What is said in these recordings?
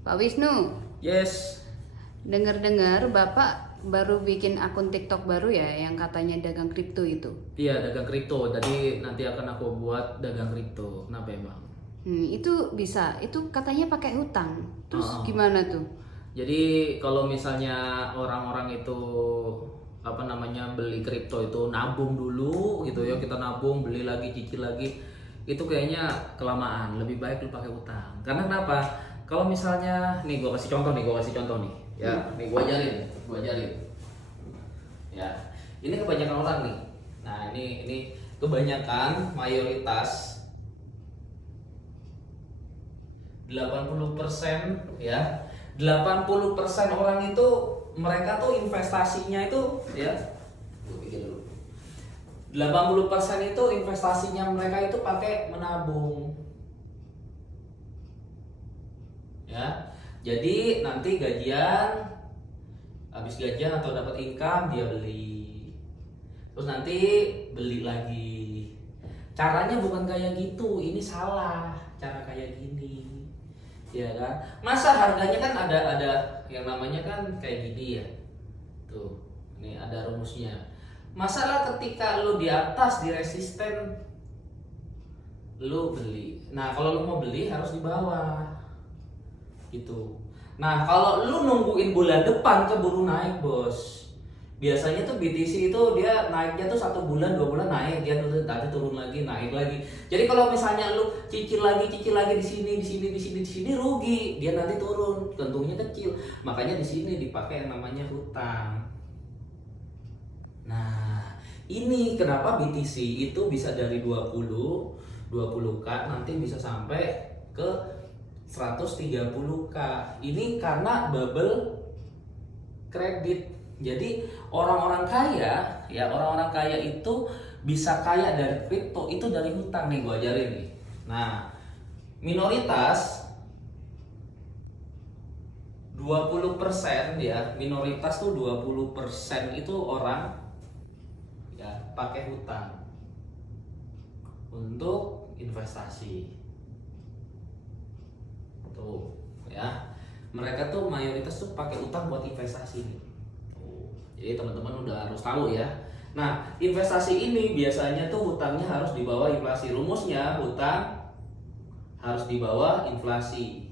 Pak Wisnu, Yes, dengar-dengar Bapak baru bikin akun TikTok baru ya yang katanya dagang kripto itu. iya dagang kripto. Tadi nanti akan aku buat dagang kripto. Kenapa emang? Itu bisa, itu katanya pakai hutang. Terus Heeh. gimana tuh? Jadi kalau misalnya orang-orang itu apa namanya beli kripto itu nabung dulu gitu ya, kita nabung beli lagi cicil lagi, itu kayaknya kelamaan. Lebih baik lu pakai utang. Karena kenapa? Kalau misalnya nih gua kasih contoh nih, ya, nih gua ajarin. Ya, ini kebanyakan orang nih. Nah ini kebanyakan mayoritas 80% ya, 80% orang itu mereka tuh investasinya itu ya, gue pikir dulu, 80% itu investasinya mereka itu pakai menabung ya. Jadi nanti gajian, habis gajian atau dapat income dia beli, terus nanti beli lagi. Caranya bukan kayak gitu, ini salah cara kayak gini. Ya kan, masa harganya kan ada yang namanya kan kayak gini ya, tuh ini ada rumusnya. Masalah ketika lu di atas di resisten lu beli, nah kalau lu mau beli harus di bawah gitu. Nah kalau lu nungguin bulan depan keburu naik bos, biasanya tuh BTC itu dia naiknya tuh 1 bulan 2 bulan naik, dia nanti turun lagi naik lagi. Jadi kalau misalnya lu cicil lagi di sini rugi, dia nanti turun, untungnya kecil. Makanya di sini dipakai yang namanya hutang. Nah ini kenapa BTC itu bisa dari 20k nanti bisa sampai ke 130k. Ini karena bubble kredit. Jadi orang-orang kaya itu bisa kaya dari kripto itu dari hutang. Nih gue ajarin nih. Nah, minoritas 20% ya, minoritas tuh 20% itu orang ya pakai hutang untuk investasi. Tuh ya. Mereka tuh mayoritas tuh pakai utang buat investasi nih. Tuh. Jadi teman-teman udah harus tahu ya. Nah, investasi ini biasanya tuh hutangnya harus di bawah inflasi. Rumusnya hutang harus di bawah inflasi.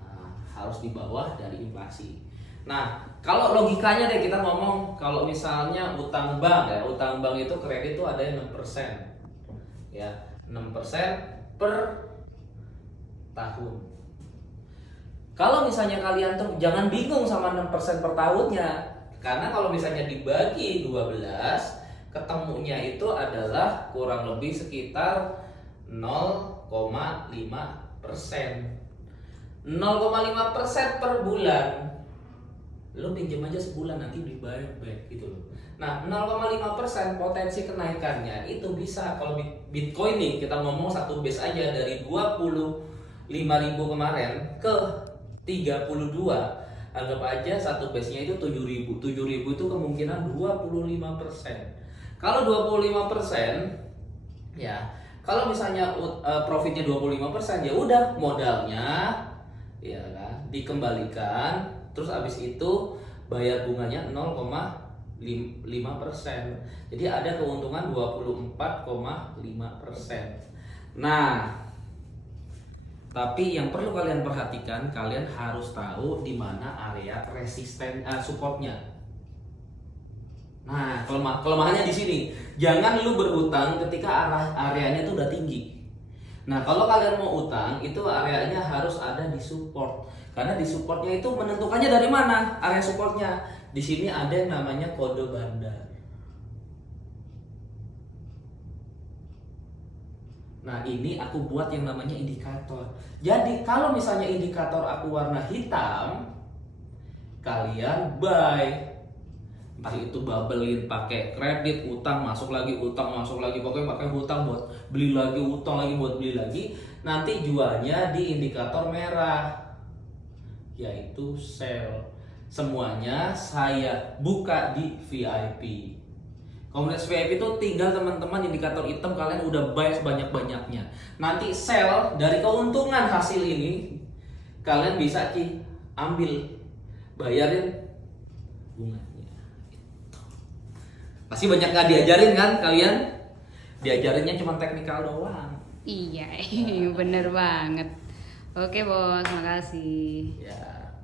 Nah, harus di bawah dari inflasi. Nah, kalau logikanya deh kita ngomong kalau misalnya utang bank ya, utang bank itu kredit tuh ada yang 6%. Ya, 6% per tahun. Kalau misalnya kalian tuh jangan bingung sama 6% per tahunnya. Karena kalau misalnya dibagi 12, ketemunya itu adalah kurang lebih sekitar 0,5%. 0,5% per bulan. Lo pinjam aja sebulan nanti dibayar back gitu loh. Nah 0,5% potensi kenaikannya itu bisa, kalau Bitcoin nih kita ngomong satu base aja dari 25.000 kemarin ke 32, anggap aja satu base nya itu 7.000. 7.000 itu kemungkinan 25%. Kalau 25% ya, kalau misalnya profitnya 25% ya udah modalnya ya kan dikembalikan, terus habis itu bayar bunganya 0,5%. Jadi ada keuntungan 24,5%. Nah, tapi yang perlu kalian perhatikan, kalian harus tahu di mana area resisten supportnya. Nah, kelemahannya di sini. Jangan lu berutang ketika areanya itu udah tinggi. Nah, kalau kalian mau utang, itu areanya harus ada di support. Karena di supportnya itu menentukannya dari mana area supportnya. Di sini ada yang namanya kode bandar. Nah, ini aku buat yang namanya indikator. Jadi kalau misalnya indikator aku warna hitam, kalian buy. Entah itu bubblein pakai kredit, utang masuk lagi, pokoknya pakai hutang buat beli lagi, utang lagi buat beli lagi. Nanti jualnya di indikator merah, yaitu sell. Semuanya saya buka di VIP. Komunitas VIP itu tinggal teman-teman indikator hitam kalian udah buy sebanyak-banyaknya. Nanti sell dari keuntungan hasil ini kalian bisa ambil, bayarin bunganya. Pasti banyak nggak diajarin kan kalian? Diajarinnya cuma teknikal doang. Iya, bener banget. Oke bos, makasih. Ya.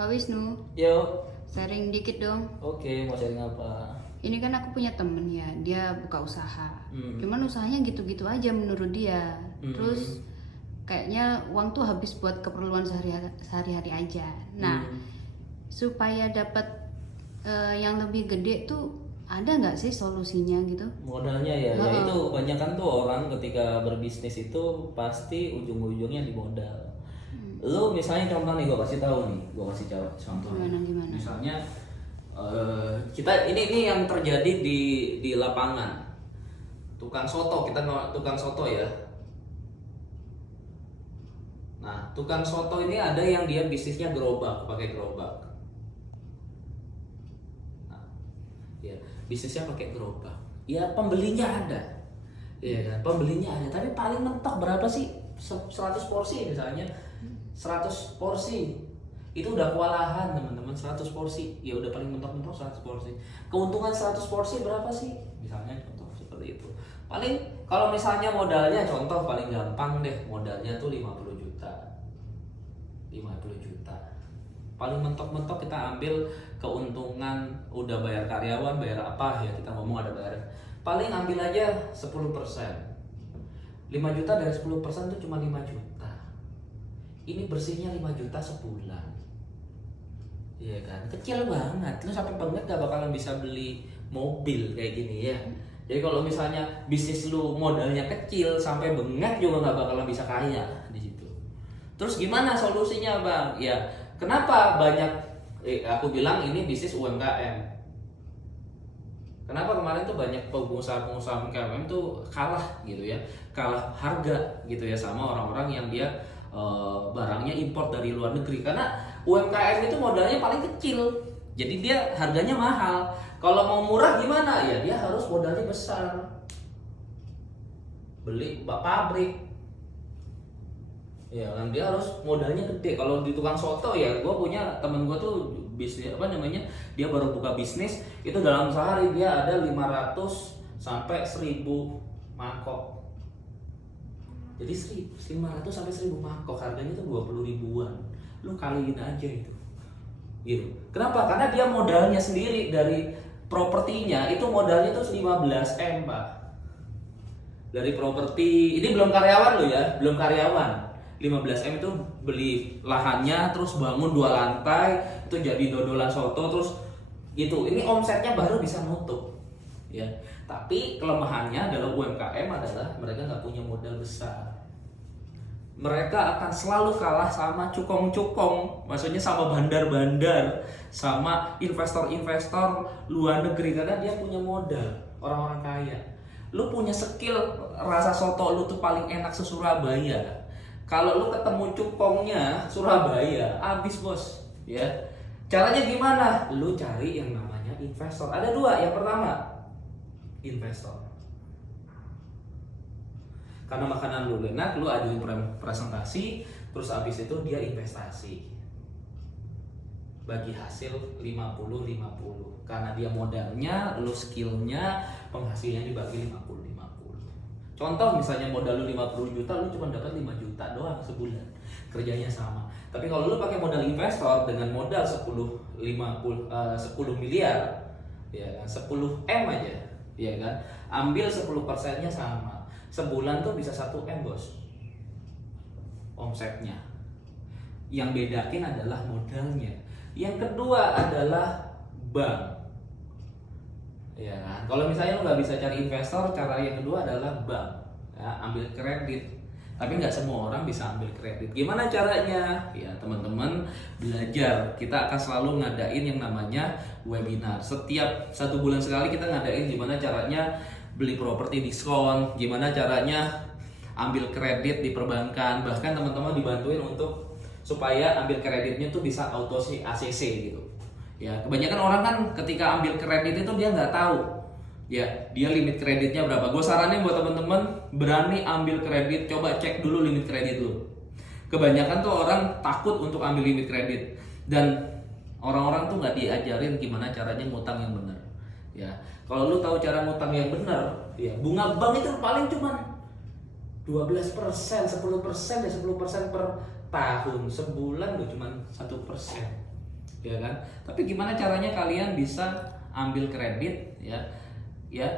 Pak Wisnu, Yo. sharing dikit dong. Oke, mau sharing apa? Ini kan aku punya temen ya, dia buka usaha. Hmm. Cuman usahanya gitu-gitu aja menurut dia. Terus kayaknya uang tuh habis buat keperluan sehari-hari aja. Nah, supaya dapat yang lebih gede tuh ada nggak sih solusinya gitu? Modalnya ya itu banyak kan tuh orang ketika berbisnis itu pasti ujung-ujungnya di modal. Lu misalnya contoh nih, gue kasih tahu nih, gue kasih contoh. Gimana? Misalnya kita ini yang terjadi di lapangan. Tukang soto, kita tukang soto ya. Nah, tukang soto ini ada yang dia bisnisnya gerobak, pakai gerobak. Ya, bisnisnya pakai gerobak. Ya pembelinya ada, ya kan, pembelinya ada. Tapi paling mentok berapa sih? 100 porsi misalnya, 100 porsi itu udah kewalahan teman-teman. 100 porsi, ya udah paling mentok-mentok 100 porsi. Keuntungan 100 porsi berapa sih? Misalnya contoh seperti itu. Paling kalau misalnya modalnya, contoh paling gampang deh, modalnya tuh 50 juta. 50 juta. Paling mentok-mentok kita ambil keuntungan, udah bayar karyawan, bayar apa ya, kita ngomong ada bayar, paling ambil aja 10%. 5 juta dari 10% itu cuma 5 juta. Ini bersihnya 5 juta sebulan. Iya kan, kecil banget. Lu sampai banget gak bakalan bisa beli mobil kayak gini ya. Jadi kalau misalnya bisnis lu modalnya kecil, sampai bengek juga gak bakalan bisa kaya di situ. Terus gimana solusinya bang? Ya kenapa banyak, aku bilang ini bisnis UMKM. Kenapa kemarin tuh banyak pengusaha UMKM tuh kalah gitu ya, kalah harga gitu ya sama orang-orang yang dia barangnya import dari luar negeri. Karena UMKM itu modalnya paling kecil, jadi dia harganya mahal. Kalau mau murah gimana? Ya dia harus modalnya besar, beli pabrik. Ya kan, dia harus modalnya gede. Kalau di tukang soto ya, gue punya temen gue tuh bisnis dia baru buka bisnis itu dalam sehari dia ada 500 sampai 1000 mangkok. Jadi 500 sampai 1000 mangkok, harganya tuh 20 ribuan. Lu kaliin aja itu. Gitu. Kenapa? Karena dia modalnya sendiri dari propertinya itu modalnya tuh 15M, Pak. Dari properti, ini belum karyawan lo ya, belum karyawan. 15M itu beli lahannya, terus bangun 2 lantai, itu jadi dodolan soto, terus gitu. Ini omsetnya baru bisa nutup, ya. Tapi kelemahannya adalah UMKM adalah mereka nggak punya modal besar. Mereka akan selalu kalah sama cukong-cukong, maksudnya sama bandar-bandar, sama investor-investor luar negeri karena dia punya modal, orang-orang kaya. Lu punya skill, rasa soto lu tuh paling enak se-Surabaya. Kalau lu ketemu cukongnya Surabaya, abis bos, ya. Caranya gimana? Lu cari yang namanya investor. Ada 2. Yang pertama, investor. Karena makanan lu enak, lu ajuin presentasi, terus abis itu dia investasi. Bagi hasil 50-50. Karena dia modalnya, lu skillnya, penghasilannya dibagi 50-50. Contoh misalnya modal lu 50 juta, lu cuma dapat 5 juta doang sebulan. Kerjanya sama. Tapi kalau lu pakai modal investor dengan modal 10 miliar, ya kan, 10M aja, ya kan. Ambil 10%-nya sama. Sebulan tuh bisa 1M, Bos. Omsetnya. Yang bedakin adalah modalnya. Yang kedua adalah bank. Ya kan? Kalau misalnya lo nggak bisa cari investor, cara yang kedua adalah bank, ya, ambil kredit. Tapi nggak semua orang bisa ambil kredit. Gimana caranya? Ya teman-teman belajar. Kita akan selalu ngadain yang namanya webinar. Setiap 1 bulan sekali kita ngadain gimana caranya beli properti diskon, gimana caranya ambil kredit di perbankan. Bahkan teman-teman dibantuin untuk supaya ambil kreditnya tuh bisa auto ACC gitu. Ya, kebanyakan orang kan ketika ambil kredit itu dia nggak tahu, ya dia limit kreditnya berapa. Gue saranin buat temen-temen berani ambil kredit, coba cek dulu limit kredit lu. Kebanyakan tuh orang takut untuk ambil limit kredit, dan orang-orang tuh nggak diajarin gimana caranya ngutang yang benar. Ya, kalau lu tahu cara ngutang yang benar, ya bunga bank itu paling cuma 12%, 10%, ya 10% per tahun, sebulan lu cuma 1%, ya kan? Tapi gimana caranya kalian bisa ambil kredit, ya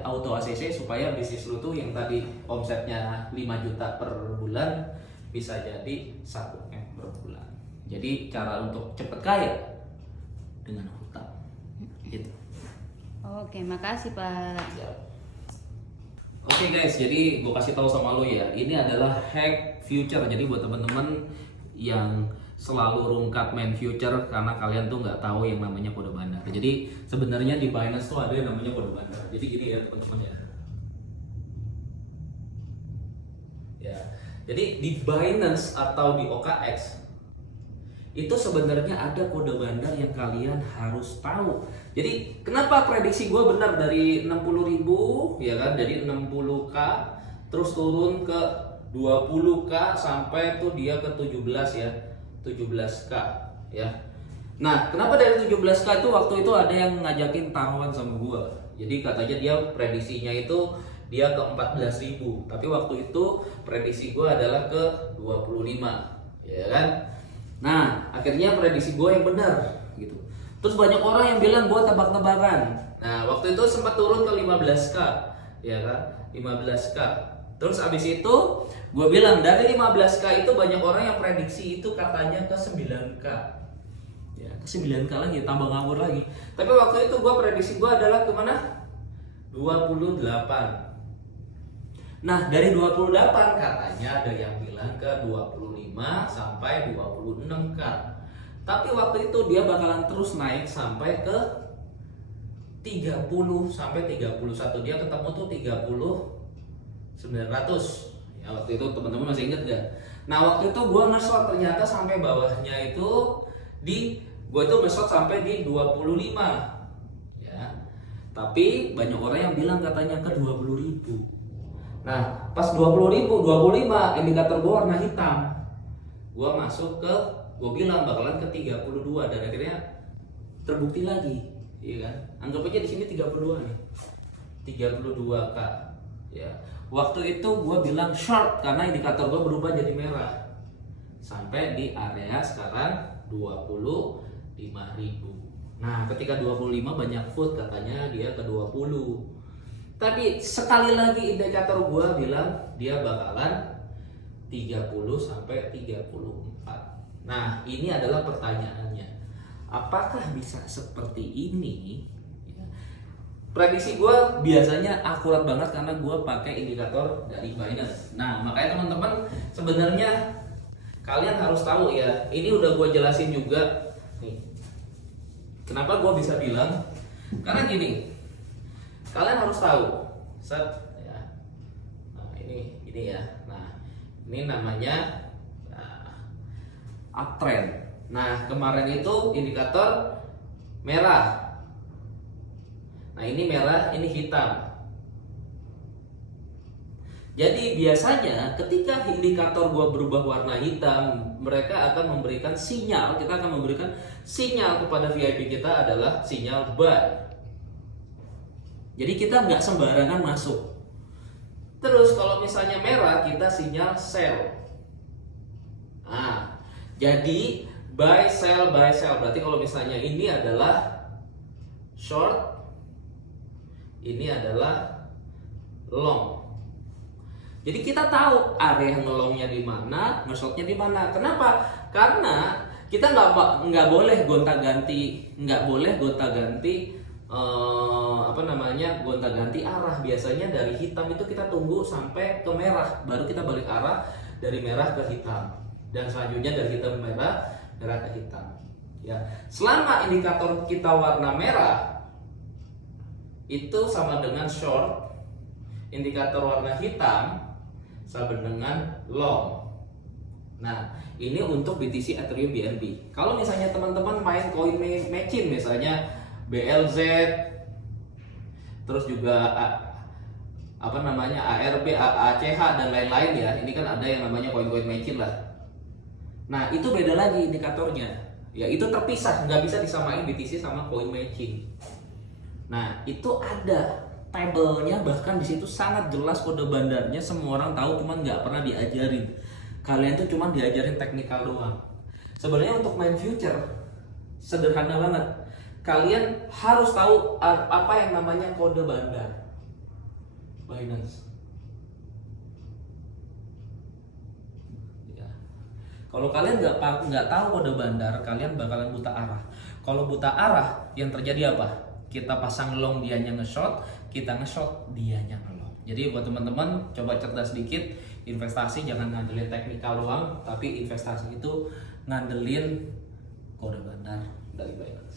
auto ACC, supaya bisnis lu tuh yang tadi omsetnya 5 juta per bulan bisa jadi 1 M per bulan. Jadi cara untuk cepet kaya dengan hutang, gitu. Oke, makasih Pak. Siap. Oke guys, jadi gue kasih tahu sama lo ya, ini adalah hack future. Jadi buat teman-teman yang selalu rungkat main future karena kalian tuh nggak tahu yang namanya kode bandar. Jadi sebenarnya di Binance tuh ada yang namanya kode bandar. Jadi gini ya teman-teman ya. Ya, jadi di Binance atau di OKX itu sebenarnya ada kode bandar yang kalian harus tahu. Jadi kenapa prediksi gue benar dari 60.000 ya kan, dari 60k terus turun ke 20k sampai tuh dia ke 17 ya, 17k ya. Nah, kenapa dari 17k itu waktu itu ada yang ngajakin taruhan sama gue. Jadi katanya dia prediksinya itu dia ke 14.000, tapi waktu itu prediksi gue adalah ke 25 ya kan. Nah, akhirnya prediksi gue yang benar gitu. Terus banyak orang yang bilang gue tebak-tebakan. Nah, waktu itu sempat turun ke 15k, ya kan? 15k. Terus abis itu gue bilang dari 15k itu banyak orang yang prediksi itu katanya ke 9k. Ya, ke 9k lagi, tambah ngawur lagi. Tapi waktu itu gue prediksi gue adalah kemana? 28. Nah, dari 28 katanya ada yang bilang ke 25 sampai 26k. Tapi waktu itu dia bakalan terus naik sampai ke 30 sampai 31. Dia ketemu tuh 30.900. Ya, waktu itu teman-teman masih inget gak? Nah, waktu itu gua nge-short ternyata sampai bawahnya itu gua itu nge-short sampai di 25. Ya. Tapi banyak orang yang bilang katanya ke 20.000. Nah, pas 20.000, 25 indikator gue warna hitam. Gue masuk ke, gue bilang bakalan ke 32 dan akhirnya terbukti lagi, iya kan? Anggap aja di sini 32 nih. 32k. Ya. Waktu itu gue bilang short karena indikator gue berubah jadi merah. Sampai di area sekarang 25.000. Nah, ketika 25 banyak food katanya dia ke 20. Tapi sekali lagi indikator gua bilang dia bakalan 30 sampai 34. Nah, ini adalah pertanyaannya. Apakah bisa seperti ini? Prediksi gua biasanya akurat banget karena gua pakai indikator dari Binance. Nah, makanya teman-teman sebenarnya kalian harus tahu ya. Ini udah gua jelasin juga nih. Kenapa gua bisa bilang? Karena gini. Kalian harus tahu, ya. Nah, ini ya. Nah, ini namanya uptrend. Nah, kemarin itu indikator merah. Nah, ini merah, ini hitam. Jadi biasanya ketika indikator gua berubah warna hitam, mereka akan memberikan sinyal, kita akan memberikan sinyal kepada VIP kita adalah sinyal buy. Jadi kita nggak sembarangan masuk. Terus kalau misalnya merah kita sinyal sell. Nah, jadi buy sell. Berarti kalau misalnya ini adalah short, ini adalah long. Jadi kita tahu area ngelongnya di mana, nge-shortnya di mana. Kenapa? Karena kita nggak boleh gonta-ganti, gonta-ganti arah. Biasanya dari hitam itu kita tunggu sampai ke merah, baru kita balik arah dari merah ke hitam, dan selanjutnya dari hitam ke merah ke hitam. Ya, selama indikator kita warna merah itu sama dengan short, indikator warna hitam sama dengan long. Nah, ini untuk BTC, Ethereum, BNB. Kalau misalnya teman-teman main koin matching, misalnya BLZ, terus juga ARB, ACH dan lain-lain ya. Ini kan ada yang namanya koin-koin matching lah. Nah itu beda lagi indikatornya. Ya itu terpisah, nggak bisa disamain BTC sama coin matching. Nah itu ada tabelnya, bahkan di situ sangat jelas kode bandarnya, semua orang tahu, cuman nggak pernah diajarin. Kalian tuh cuman diajarin teknikal doang. Sebenarnya untuk main future sederhana banget. Kalian harus tahu apa yang namanya kode bandar Binance. Ya. Kalau kalian nggak tahu kode bandar, kalian bakalan buta arah. Kalau buta arah, yang terjadi apa? Kita pasang long, dianya nge-short, kita nge-short, dianya nge-long. Jadi buat teman-teman, coba cerdas dikit. Investasi jangan ngandelin teknikal doang, tapi investasi itu ngandelin kode bandar dari Binance.